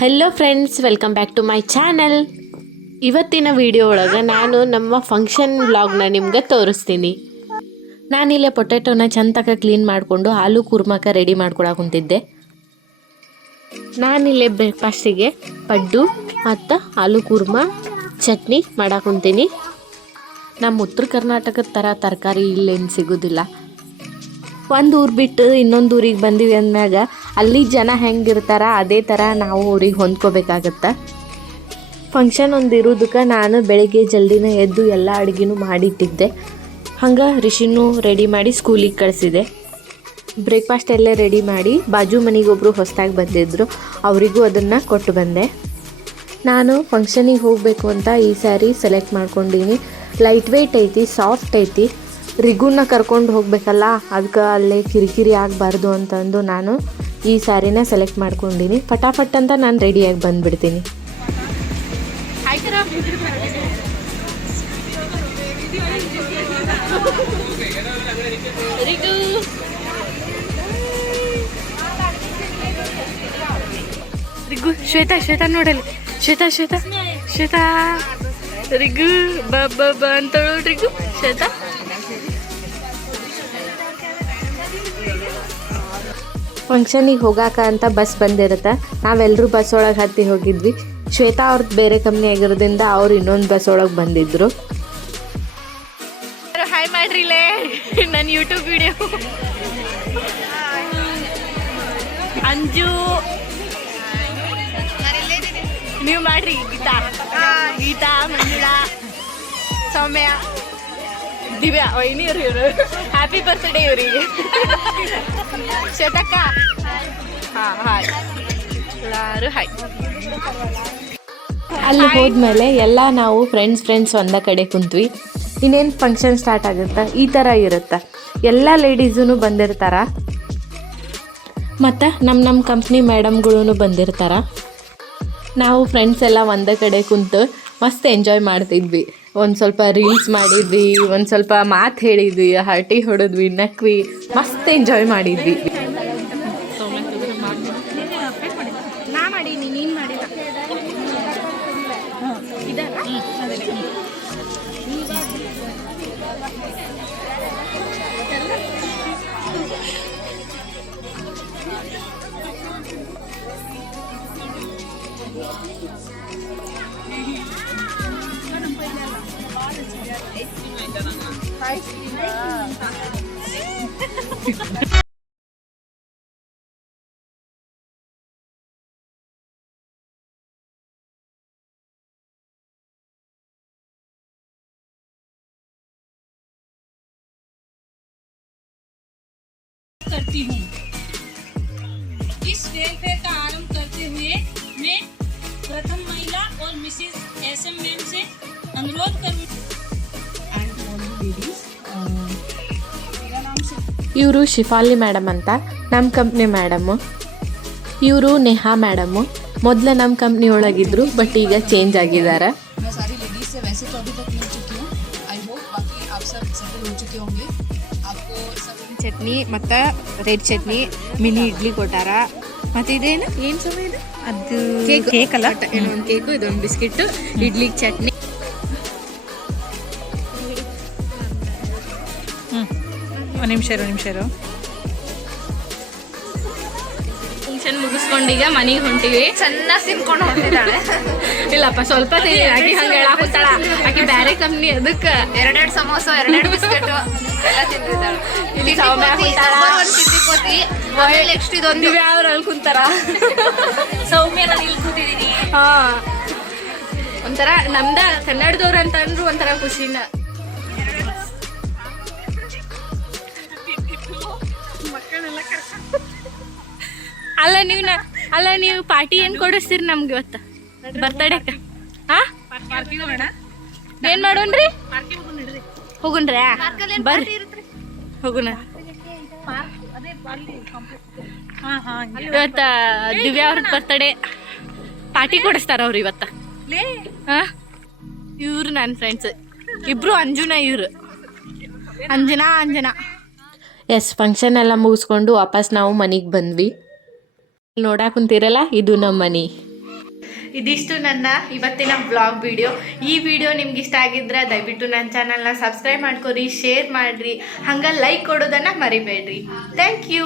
Hello friends, welcome back to my channel. ಇವತ್ತಿನ video ಒಳಗೆ ನಾನು ನಮ್ಮ ಫಂಕ್ಷನ್ ವ್ಲಾಗ್ನ ನಿಮ್ಗೆ ತೋರಿಸ್ತೀನಿ. ನಾನಿಲ್ಲೇ ಪೊಟ್ಯಾಟೋನ ಚಂದಕ ಕ್ಲೀನ್ ಮಾಡಿಕೊಂಡು ಆಲೂ ಕುರ್ಮಕ್ಕೆ ರೆಡಿ ಮಾಡ್ಕೊಳಕ್ಕೆ ಕುಂತಿದ್ದೆ. ನಾನಿಲ್ಲೇ ಬ್ರೇಕ್ಫಾಸ್ಟಿಗೆ ಪಡ್ಡು ಮತ್ತು ಆಲೂ ಕುರ್ಮ ಚಟ್ನಿ ಮಾಡಕ್ಕೆ ಕುಂತೀನಿ. ನಮ್ಮ ಉತ್ತರ ಕರ್ನಾಟಕದ ಥರ ತರಕಾರಿ ಇಲ್ಲೇನು ಸಿಗೋದಿಲ್ಲ. ಒಂದು ಊರು ಬಿಟ್ಟು ಇನ್ನೊಂದು ಊರಿಗೆ ಬಂದಿವಿ ಅಂದಮ್ಯಾಗ ಅಲ್ಲಿ ಜನ ಹೆಂಗಿರ್ತಾರ ಅದೇ ಥರ ನಾವು ಊರಿಗೆ ಹೊಂದ್ಕೋಬೇಕಾಗತ್ತೆ. ಫಂಕ್ಷನ್ ಒಂದು ಇರೋದಕ್ಕೆ ನಾನು ಬೆಳಿಗ್ಗೆ ಜಲ್ದಿನೇ ಎದ್ದು ಎಲ್ಲ ಅಡುಗೆನೂ ಮಾಡಿಟ್ಟಿದ್ದೆ. ಹಂಗೆ ರಿಷಿನೂ ರೆಡಿ ಮಾಡಿ ಸ್ಕೂಲಿಗೆ ಕಳಿಸಿದೆ. ಬ್ರೇಕ್ಫಾಸ್ಟ್ ಎಲ್ಲ ರೆಡಿ ಮಾಡಿ ಬಾಜು ಮನೆಗೆ ಒಬ್ಬರು ಹೊಸದಾಗಿ ಬಂದಿದ್ದರು, ಅವರಿಗೂ ಅದನ್ನು ಕೊಟ್ಟು ಬಂದೆ. ನಾನು ಫಂಕ್ಷನಿಗೆ ಹೋಗಬೇಕು ಅಂತ ಈ ಸ್ಯಾರಿ ಸೆಲೆಕ್ಟ್ ಮಾಡ್ಕೊಂಡೀನಿ. ಲೈಟ್ ವೆಯ್ಟ್ ಐತಿ, ಸಾಫ್ಟ್ ಐತಿ. ರಿಗುನ ಕರ್ಕೊಂಡು ಹೋಗಬೇಕಲ್ಲ, ಅದಕ್ಕೆ ಅಲ್ಲೇ ಕಿರಿಕಿರಿ ಆಗಬಾರ್ದು ಅಂತಂದು ನಾನು ಈ ಸ್ಯಾರಿನ ಸೆಲೆಕ್ಟ್ ಮಾಡ್ಕೊಂಡೀನಿ. ಫಟಾಫಟ್ ಅಂತ ನಾನು ರೆಡಿಯಾಗಿ ಬಂದುಬಿಡ್ತೀನಿ. ರಿಗು, ಶ್ವೇತಾ ನೋಡಲಿ, ಶ್ವೇತಾ ರಿಗು ಬ ಅಂತ ರಿಗು ಶ್ವೇತಾ. ಫಂಕ್ಷನಿಗೆ ಹೋಗಾಕ ಅಂತ ಬಸ್ ಬಂದಿರುತ್ತೆ. ನಾವೆಲ್ಲರೂ ಬಸ್ ಒಳಗೆ ಹತ್ತಿ ಹೋಗಿದ್ವಿ. ಶ್ವೇತಾ ಅವ್ರದ್ದು ಬೇರೆ ಕಂಪ್ನಿ ಆಗಿರೋದ್ರಿಂದ ಅವ್ರು ಇನ್ನೊಂದು ಬಸ್ ಒಳಗೆ ಬಂದಿದ್ರು. ಹಾಯ್ ಮಾಡ್ರಿಲೇ ನನ್ನ ಯೂಟ್ಯೂಬ್ ವಿಡಿಯೋ. ಅಂಜು ನೀವು ಮಾಡ್ರಿ. ಗೀತಾ ಮಂಜುಳಾ ಸೌಮ್ಯ ದಿವ್ಯಾ ವೈನಿ ಇವರು ಹ್ಯಾಪಿ ಬರ್ತ್ಡೇ ಇವರಿಗೆ. ಶ್ವೇತಕ್ಕ ಹಾಯ್. ಎಲ್ಲರೂ ಹಾಯ್. ಅಲ್ಲಿ ಹೋದ್ಮೇಲೆ ಎಲ್ಲ ನಾವು ಫ್ರೆಂಡ್ಸ್ ಒಂದ ಕಡೆ ಕುಂತ್ವಿ. ಇನ್ನೇನು ಫಂಕ್ಷನ್ ಸ್ಟಾರ್ಟ್ ಆಗುತ್ತೆ ಈ ಥರ ಇರುತ್ತೆ. ಎಲ್ಲ ಲೇಡೀಸೂ ಬಂದಿರ್ತಾರ ಮತ್ತು ನಮ್ಮ ಕಂಪ್ನಿ ಮೇಡಮ್ಗಳೂ ಬಂದಿರ್ತಾರ. ನಾವು ಫ್ರೆಂಡ್ಸ್ ಎಲ್ಲ ಒಂದೇ ಕಡೆ ಕುಂತು ಮಸ್ತ್ ಎಂಜಾಯ್ ಮಾಡ್ತಿದ್ವಿ. ಒಂದು ಸ್ವಲ್ಪ ರೀಲ್ಸ್ ಮಾಡಿದ್ವಿ, ಒಂದು ಸ್ವಲ್ಪ ಮಾತು ಹೇಳಿದ್ವಿ, ಹರಟಿ ಹೊಡೆದ್ವಿ, ನಕ್ವಿ, ಮಸ್ತ್ ಎಂಜಾಯ್ ಮಾಡಿದ್ವಿ. करती हूँ। इस वेलफेयर का आरंभ करते हुए मैं प्रथम महिला और मिसेस एसएम मैम से अनुरोध करूँ। ಇವರು ಶಿಫಾಲಿ ಮೇಡಮ್ ಅಂತ, ನಮ್ಮ ಕಂಪ್ನಿ ಮೇಡಮು. ಇವರು ನೇಹಾ ಮೇಡಮು. ಮೊದಲು ನಮ್ಮ ಕಂಪ್ನಿ ಒಳಗಿದ್ರು, ಬಟ್ ಈಗ ಚೇಂಜ್ ಆಗಿದ್ದಾರೆ. ಚಟ್ನಿ ಮತ್ತು ರೆಡ್ ಚಟ್ನಿ, ಮಿನಿ ಇಡ್ಲಿ ಕೊಟ್ಟಾರ. ಮತ್ತು ಇದೇನು ಸಮಯ ಇದೆ ಅದು ಕೇಕ್ ಅಲ್ಲ, ಇನ್ನೊಂದು ಕೇಕು, ಇದೊಂದು ಬಿಸ್ಕಿಟ್, ಇಡ್ಲಿ ಚಟ್ನಿ. ಒಂದು ನಿಮಿಷ ಇರು. ಫಂಕ್ಷನ್ ಮುಗಿಸ್ಕೊಂಡೀಗ ಮನೆಗೆ ಹೊಂಟಿವಿ. ಚೆನ್ನಾಗಿ ಸಿನ್ಕೊಂಡು ಹೊಂಟಿದ್ದಾಳೆ. ಇಲ್ಲಪ್ಪ, ಸ್ವಲ್ಪ ಆಕಿ ಹಂಗೆ ಹೇಳಾಕುತ್ತಾಳ. ಆಕಿ ಬೇರೆ ಕಂಪ್ನಿ, ಅದಕ್ಕೆ ಎರಡೆರಡು ಸಮೋಸ, ಎರಡೆರಡು ಬಿಸ್ಕೆಟ್ ಎಲ್ಲ ತಿಂದಿದ್ದಾಳೆ. ನೆಕ್ಸ್ಟ್ ಇದೊಂದು ಯಾವ್ರು ಅಲ್ಲಿ ಕುಂತಾರ. ಸೌಮ್ಯ ನಾನು ಇಲ್ಲಿ ಕೂತಿದ್ದೀನಿ. ಹಾಂ, ಒಂಥರ ನಮ್ದ ಕನ್ನಡದವ್ರು ಅಂತ ಅಂದ್ರು ಒಂಥರ ಖುಷಿನ. ಅಲ್ಲ ನೀವು ಪಾರ್ಟಿ ಏನು ಕೊಡಿಸ್ತೀರಿ ನಮ್ಗೆ ಇವತ್ತು ಬರ್ತಡೇಕ? ಹಾಂ, ಏನು ಮಾಡೋಣ್ರಿ? ಹೋಗುಣ್ರಿ, ಬರ್ರಿ ಹೋಗುಣ. ಇವತ್ತು ದಿವ್ಯಾ ಅವ್ರದ್ದು ಬರ್ತಡೇ ಪಾರ್ಟಿ ಕೊಡಿಸ್ತಾರ ಅವ್ರು ಇವತ್ತು. ಹಾಂ, ಇವ್ರು ನನ್ನ ಫ್ರೆಂಡ್ಸ್ ಇಬ್ರು. ಇವರು ಅಂಜನಾ. ಎಸ್, ಫಂಕ್ಷನ್ ಎಲ್ಲ ಮುಗಿಸ್ಕೊಂಡು ವಾಪಸ್ ನಾವು ಮನೆಗೆ ಬಂದ್ವಿ. ನೋಡಕ್ಕೆ ಕುಂತಿರಲ್ಲ, ಇದು ನಮ್ಮ ಮನೆ. ಇದಿಷ್ಟು ನನ್ನ ಇವತ್ತಿನ ಬ್ಲಾಗ್ ವಿಡಿಯೋ. ಈ ವಿಡಿಯೋ ನಿಮ್ಗೆ ಇಷ್ಟ ಆಗಿದ್ರೆ ದಯವಿಟ್ಟು ನನ್ನ ಚಾನಲ್ನ ಸಬ್ಸ್ಕ್ರೈಬ್ ಮಾಡ್ಕೊರಿ, ಶೇರ್ ಮಾಡಿರಿ, ಹಂಗೆ ಲೈಕ್ ಕೊಡೋದನ್ನು ಮರಿಬೇಡ್ರಿ. Thank you.